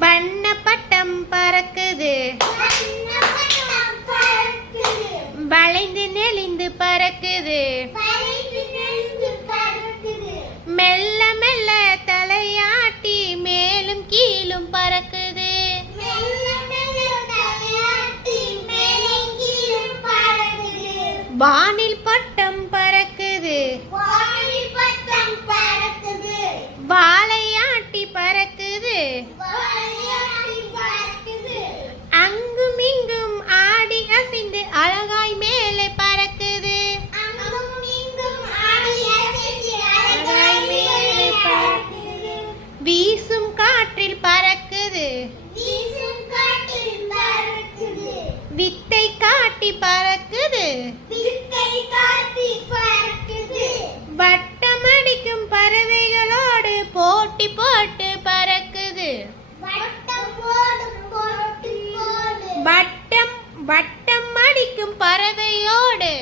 வண்ணப்பட்டம் பறக்குது, வளைந்து நெளிந்து பறக்குது, மெல்ல மெல்ல தலையாட்டி மேலும் கீழும் பறக்குது. வானில் பட்டம் பறக்குது, வாழையாட்டி பறக்குது, அங்கும் இங்கும் ஆடி அசைந்து அழகாய் மேலே பறக்குது. வீசும் காற்றில் பறக்குது, வித்தை காட்டி பறக்குது, வட்டமடிக்கும் பறவைகளோடு போட்டி போட்டு பறக்குது. வட்டம் அடிக்கும் பறவையோடு